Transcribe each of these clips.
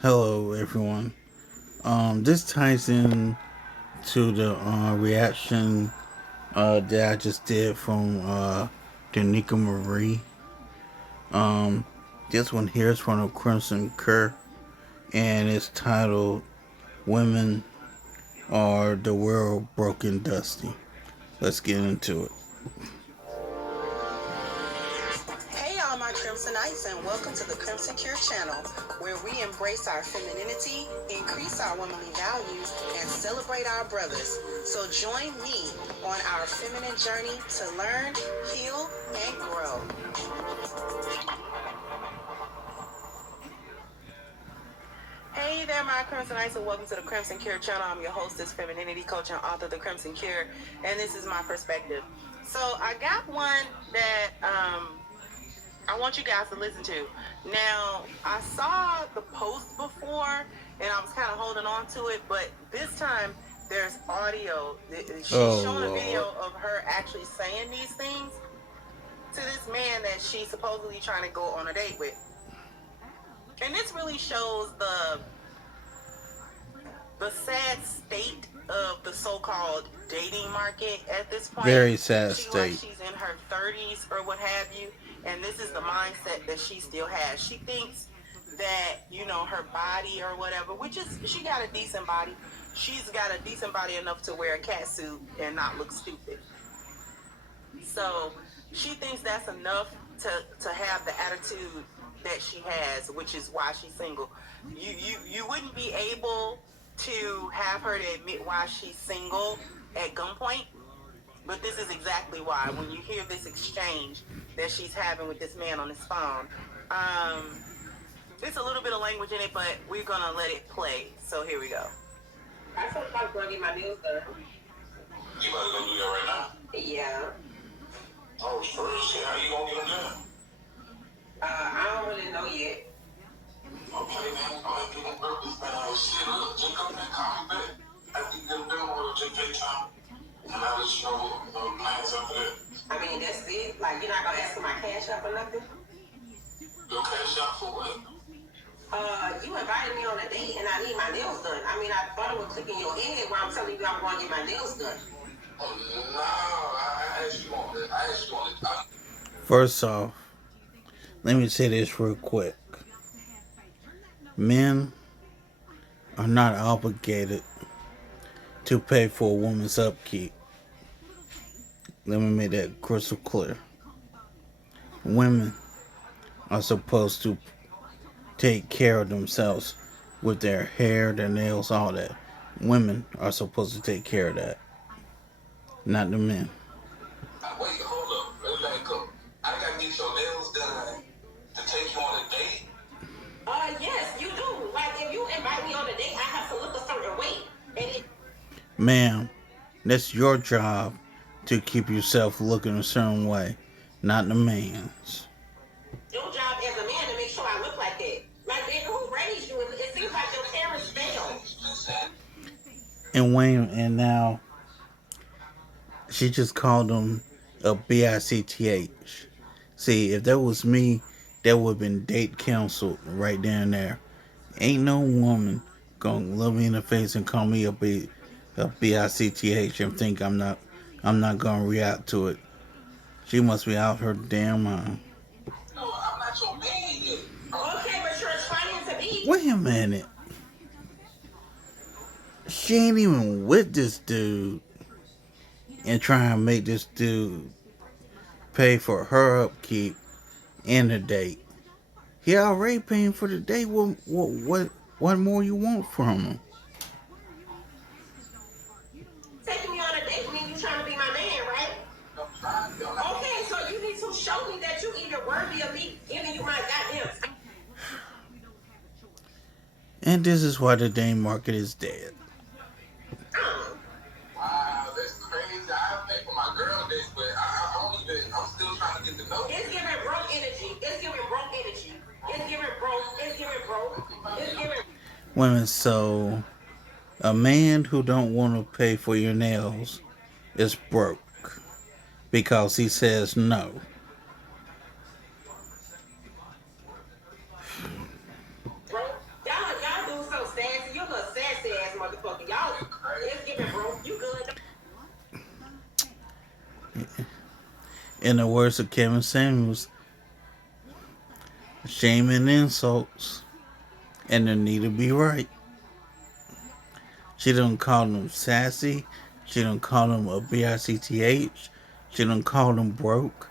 Hello, everyone. This ties in to the reaction that I just did from Danica Marie. Um, this one here is from the Crimson Cur, and it's titled "Women Are the World Broken Dusty." Let's get into it. Hey, all my Crimsonites, and welcome to the Crimson Cure channel, where we embrace our femininity, increase our womanly values, and celebrate our brothers. So join me on our feminine journey to learn, heal, and grow. Hey there, my Crimsonites, and welcome to the Crimson Cure channel. I'm your hostess, femininity coach, and author of The Crimson Cure, and this is my perspective. So I got one that I want you guys to listen to. Now, I saw the post before and I was kind of holding on to it, but this time there's audio. She's Oh showing a Lord. video of her actually saying these things to this man that she's supposedly trying to go on a date with. And this really shows the sad state of the so-called dating market at this point. Very sad She like state. she's in her 30s or what have you, and this is the mindset that she still has. She thinks that, her body or whatever, which is, she got a decent body. She's got a decent body enough to wear a cat suit and not look stupid. So she thinks that's enough to have the attitude that she has, which is why she's single. You wouldn't be able to have her to admit why she's single at gunpoint, but this is exactly why. When you hear this exchange that she's having with this man on his phone, it's a little bit of language in it, but we're gonna let it play. So here we go. I thought I was gonna get my nails done. You about to go do that right now? Yeah. Oh, first, how you gonna get them done? I don't really know yet. Okay, man, go ahead and get them burgers, man. Shit, look, just come back, call me back. After you get them done, we'll just take time. And I'll let you know the plans after that. I mean, that's it. Like, you're not gonna ask for my cash up or nothing? Your cash out for what? You invited me on a date and I need my nails done. I mean, I thought it would click in your head while I'm telling you I'm going to get my nails done. Oh, no, I asked you on it. I asked you on it. First off, let me say this real quick. Men are not obligated to pay for a woman's upkeep. Let me make that crystal clear. Women are supposed to take care of themselves with their hair, their nails, all that. Women are supposed to take care of that, not the men. Wait, hold up. Let's back up. I gotta get your nails done to take you on a date? Yes, you do. Like, if you invite me on a date, I have to look a certain way. Ma'am, that's your job to keep yourself looking a certain way, not the man's. Your job as a man to make sure I look like that. Like, then who raised you? It seems like your parents failed. And now she just called him a bitch. See, if that was me, that would have been date canceled right there and there. Ain't no woman gonna look me in the face and call me a bitch and think I'm not gonna react to it. She must be out her damn mind. No, I'm not your man yet. Okay, but you're trying to be. Wait a minute. She ain't even with this dude and trying to make this dude pay for her upkeep and the date. He already paying for the date. What more you want from him? Taking me on a date means you trying to be my man, right? Okay, so you need to show me that you even worthy of me giving you my goddamn. And this is why the dating market is dead. Wow, that's crazy. I pay for my girl dates, but I don't even. I'm still trying to get to know. It's giving broke energy. It's giving broke energy. It's giving broke. It's giving broke. It's giving. Women, so a man who don't want to pay for your nails is broke because he says no. Broke. Y'all In the words of Kevin Samuels, shame and insults, and the need to be right. She done call them sassy. She done call them a bitch. She done call them broke.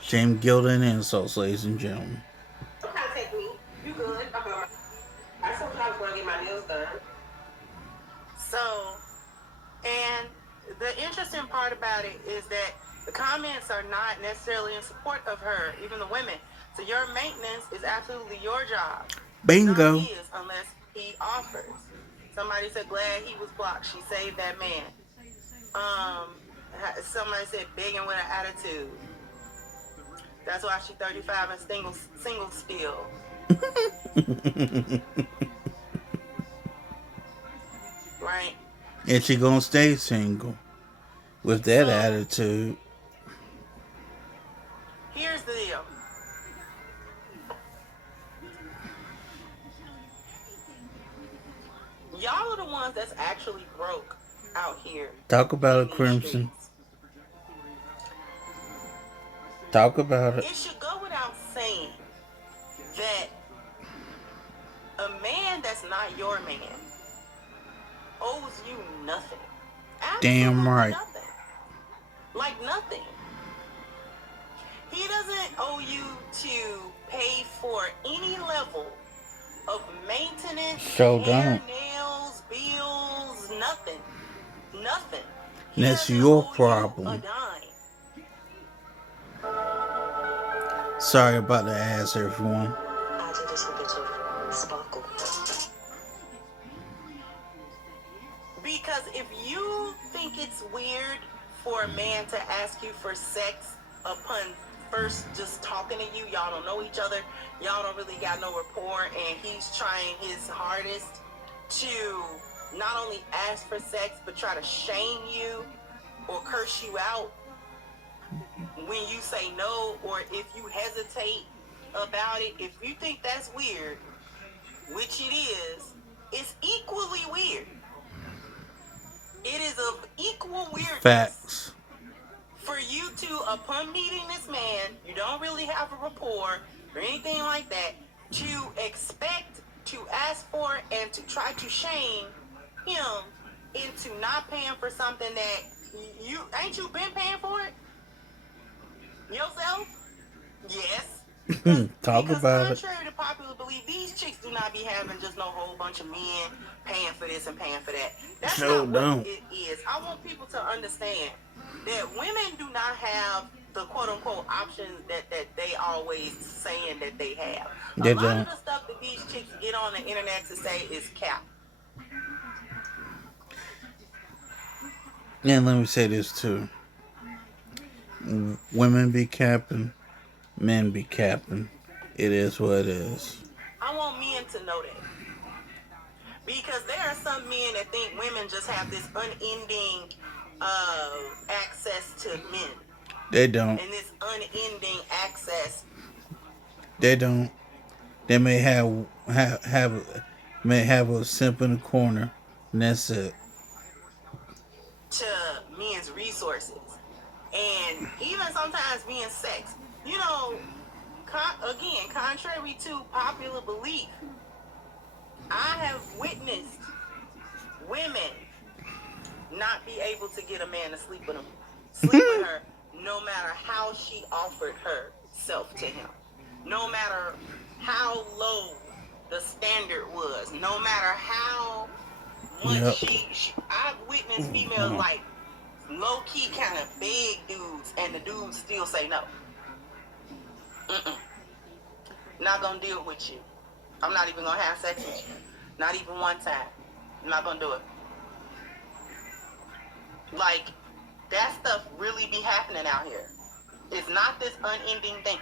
Shame, guilt, and insults, ladies and gentlemen. So, and the interesting part about it is that the comments are not necessarily in support of her, even the women. So your maintenance is absolutely your job, not Bingo. his, unless he offers. Somebody said glad he was blocked. She saved that man. Somebody said begging with an attitude. That's why she's 35 and single still. Right? And she gonna stay single with that So attitude. here's the deal. Y'all are the ones that's actually broke out here Talk about in it, these Crimson. streets. Talk about it. It should go without saying that a man that's not your man owes you nothing. Damn Absolutely right. nothing. Like nothing. He doesn't owe you to pay for any level of maintenance, So hair, don't. nails, bills, nothing. Nothing. He That's doesn't your owe you a problem. dime. Sorry about the ass, everyone. Add a little bit of sparkle. Because if you think it's weird for a man to ask you for sex upon first just talking to you, y'all don't know each other, y'all don't really got no rapport, and he's trying his hardest to not only ask for sex but try to shame you or curse you out when you say no, or if you hesitate about it, if you think that's weird, which it is, it's equally weird. It is of equal weirdness Facts. for you to, upon meeting this man, you don't really have a rapport or anything like that, to expect to ask for and to try to shame him into not paying for something that you ain't you been paying for it yourself? Yes. Talk Because about it. contrary to popular belief, these chicks do not be having just no whole bunch of men paying for this and paying for that. That's So not what don't. it is. I want people to understand that women do not have the quote unquote options that they always saying that they have. A They lot of don't. the stuff that these chicks get on the internet to say is cap. And let me say this too. Women be capping, men be capping. It is what it is. I want men to know that. Because there are some men that think women just have this unending access to men They don't. and this unending access They don't. They may may have a simp in the corner, and that's it. to men's resources and even sometimes men's sex. You know, again, contrary to popular belief, I have witnessed women not be able to get a man to sleep with her, no matter how she offered herself to him, no matter how low the standard was, no matter how much Yep. I've witnessed females like low key kind of big dudes, and the dudes still say no. Mm-mm. Not gonna deal with you. I'm not even gonna have sex with you. Not even one time. I'm not gonna do it. Like, that stuff really be happening out here. It's not this unending thing.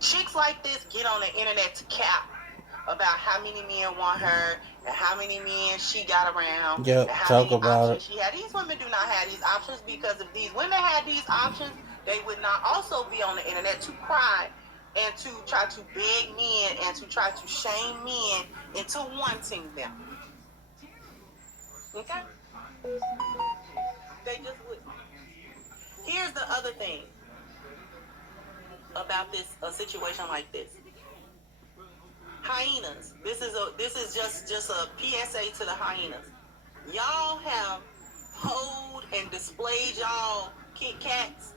Chicks like this get on the internet to cap about how many men want her and how many men she got around and Yep. how Talk many about it. options she had. These women do not have these options, because if these women had these options, they would not also be on the internet to cry and to try to beg men and to try to shame men into wanting them. Okay? They just wouldn't. Here's the other thing. about this a situation like this. Hyenas. This is just a PSA to the hyenas. Y'all have hoed and displayed y'all Kit Kats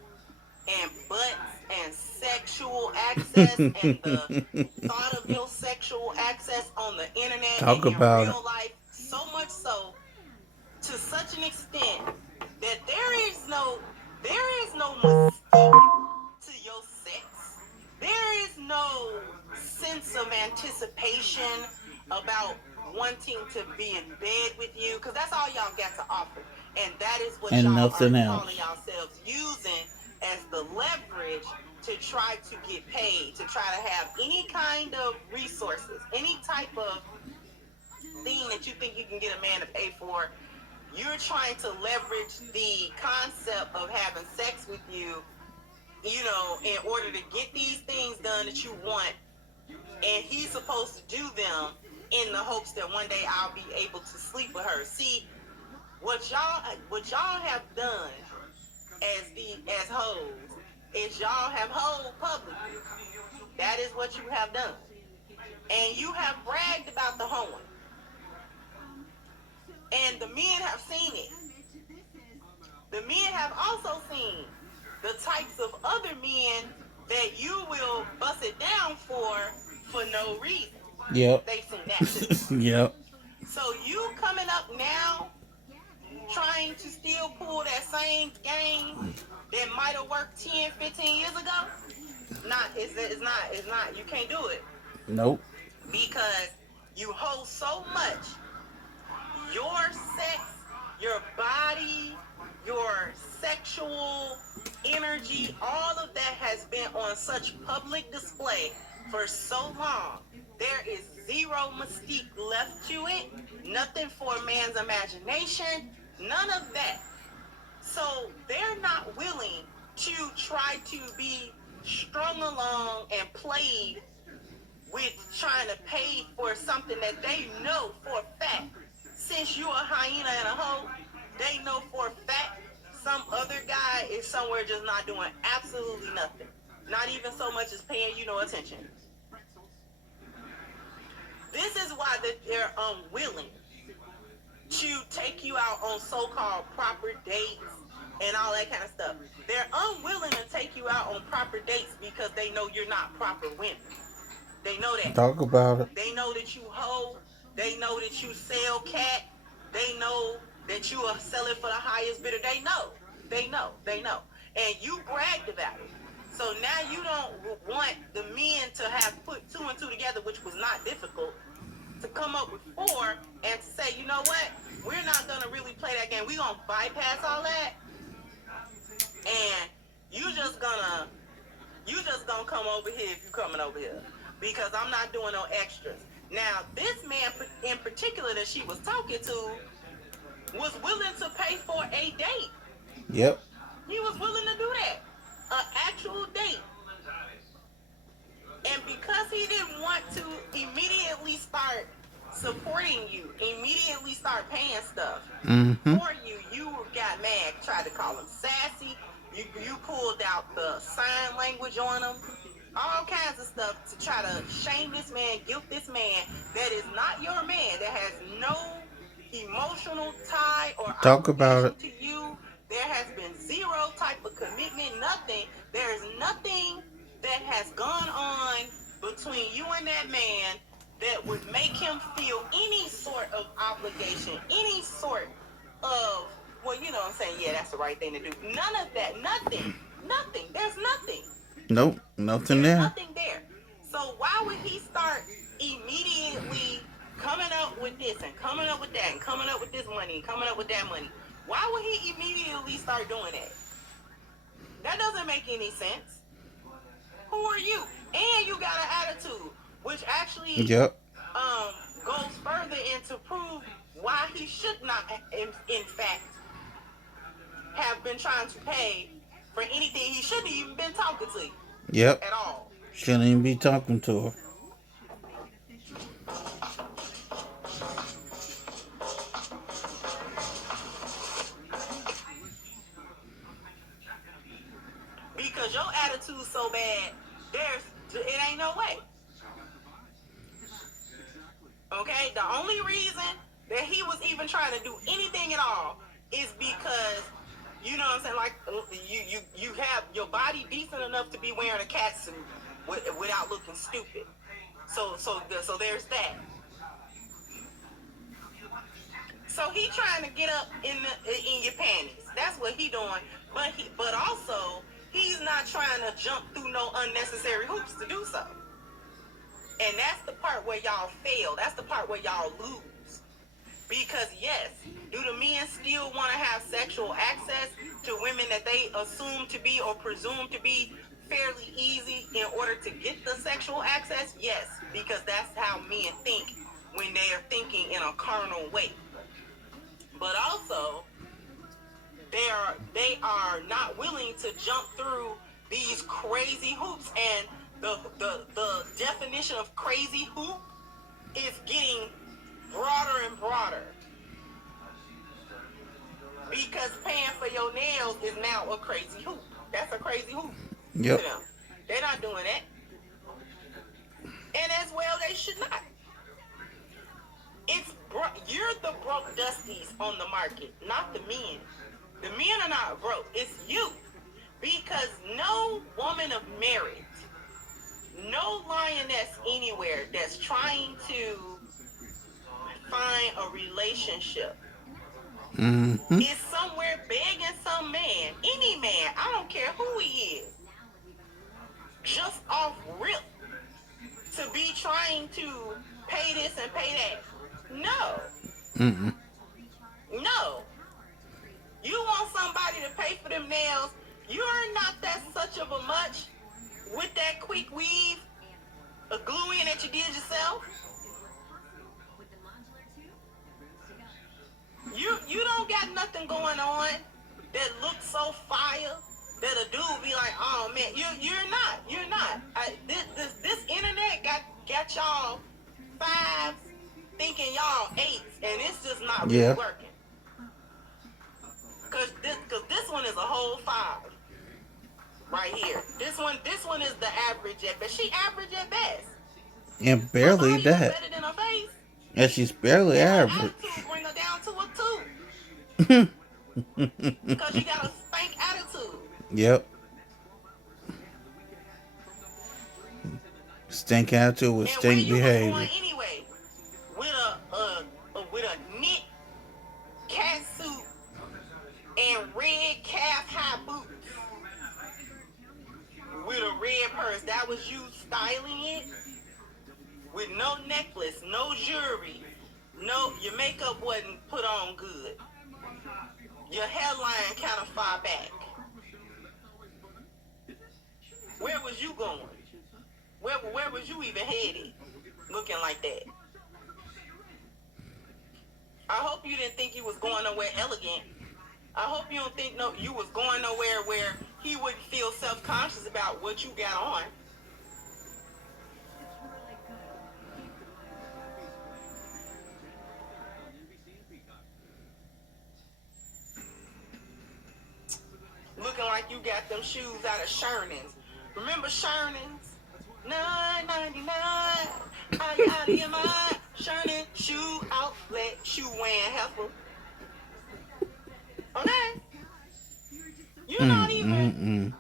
and butts and sexual access and the thought of your sexual access on the internet and Talk in about it. real life, so much so to such an extent that there is no mystique to your sex. There is no sense of anticipation about wanting to be in bed with you, because that's all y'all got to offer. And that is what And y'all are nothing calling else. yourselves using as the leverage to try to get paid, to try to have any kind of resources, any type of thing that you think you can get a man to pay for. You're trying to leverage the concept of having sex with you, in order to get these things done that you want, and he's supposed to do them in the hopes that one day I'll be able to sleep with her. See, what y'all have done as hoes is y'all have hoed publicly. That is what you have done. And you have bragged about the hoeing. And the men have seen it. The men have also seen the types of other men that you will bust it down for no reason. Yep. They've seen that too. Yep. So you coming up now trying to still pull that same game that might have worked 10, 15 years ago? It's not, you can't do it. Nope. Because you hold so much your sex, your body, your sexual energy, all of that has been on such public display for so long. There is zero mystique left to it, nothing for a man's imagination, none of that. So they're not willing to try to be strung along and played with trying to pay for something that they know for a fact. Since you're a hyena and a hoe, they know for a fact some other guy is somewhere just not doing absolutely nothing. Not even so much as paying you no attention. This is why they're unwilling to take you out on so-called proper dates and all that kind of stuff. They're unwilling to take you out on proper dates because they know you're not proper women. They know that. Talk about it. They know that you hoe. They know that you sell cat. They know that you are selling for the highest bidder. They know. They know. They know. And you bragged about it. So now you don't want the men to have put two and two together, which was not difficult, to come up with four and to say, you know what? We're not going to really play that game. We're going to bypass all that. And you just gonna come over here if you coming over here, because I'm not doing no extras. Now, this man in particular that she was talking to was willing to pay for a date. Yep. He was willing to do that, an actual date. And because he didn't want to immediately start supporting you, immediately start paying stuff Mm-hmm. for you, you got mad, tried to call him sassy. You pulled out the sign language on him, all kinds of stuff to try to shame this man, guilt this man that is not your man, that has no emotional tie or Talk about it. obligation to you. There has been zero type of commitment, nothing. There is nothing that has gone on between you and that man that would make him feel any sort of obligation, any sort of, well, you know what I'm saying? Yeah, that's the right thing to do. None of that. Nothing. Nothing. There's nothing. Nope. Nothing There's there. nothing there. So why would he start immediately coming up with this and coming up with that and coming up with this money and coming up with that money? Why would he immediately start doing that? That doesn't make any sense. Who are you? And you got an attitude, which actually Yep. goes further into prove why he should not, in fact, have been trying to pay for anything. He shouldn't have even been talking to you Yep. at all. Shouldn't even be talking to her. Because your attitude's so bad It ain't no way. Okay? The only reason that he was even trying to do anything at all is because, you know what I'm saying, like you have your body decent enough to be wearing a cat suit without looking stupid. So there's that. So he trying to get up in your panties. That's what he doing. But also he's not trying to jump through no unnecessary hoops to do so. And that's the part where y'all fail. That's the part where y'all lose. Because yes, do the men still want to have sexual access to women that they assume to be or presume to be fairly easy in order to get the sexual access? Yes, because that's how men think when they are thinking in a carnal way. But also, they are not willing to jump through these crazy hoops, and the definition of crazy hoop is getting broader and broader, because paying for your nails is now a crazy hoop. That's a crazy hoop Yep. to them. They're not doing that, and as well they should not. You're the broke dusties on the market, not the men. The men are not broke. It's you. Because no woman of merit, no lioness anywhere that's trying to find a relationship is somewhere begging some man, any man, I don't care who he is, just off rip, to be trying to pay this and pay that. No. No. You want somebody to pay for them nails. You're not that such of a much with that quick weave, a glue in that you did yourself. You don't got nothing going on that looks so fire that a dude be like, oh man, you're not. This internet got y'all fives thinking y'all eights, and it's just not really working. Cause this one is a whole five right here. This one is the average at best. She average at best. And barely that. Better than her face. And she's barely average. Attitude bring her down to a 2. Because you got a spank attitude. Yep. Stink attitude with stink behavior. Anyway, with a knit cat suit and red calf high boots with a red purse. That was you styling it with no necklace, no jewelry, your makeup wasn't put on good. Your hairline kind of far back. Where was you going? Where was you even headed? Looking like that. I hope you didn't think you was going nowhere elegant. I hope you don't think you was going nowhere where he wouldn't feel self-conscious about what you got on. Looking like you got them shoes out of Shernan's. Remember Shernan's? $9.99. Are you out of your mind? Sherman shoe outlet, shoe wearing heifer. Okay? You're not even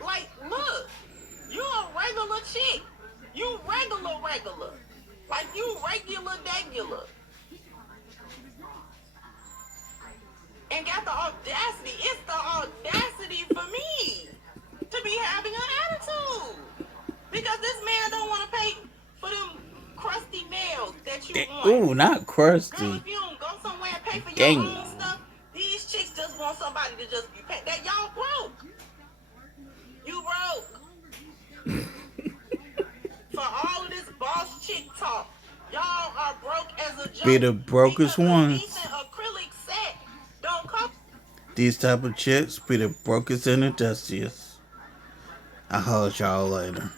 like, look, you a regular chick. You regular. Like you regular. And got the audacity. It's the audacity for me to be having an attitude. Because this man don't want to pay for them crusty nails that you want. Ooh, not crusty. Girl, if you don't go somewhere and pay for your own stuff, these chicks just want somebody to just be paid. That y'all broke. You broke. For all of this boss chick talk, y'all are broke as a joke. Be the brokest ones. Decent acrylic set don't cost. These type of chicks be the brokest and the dustiest. I'll holler at y'all later.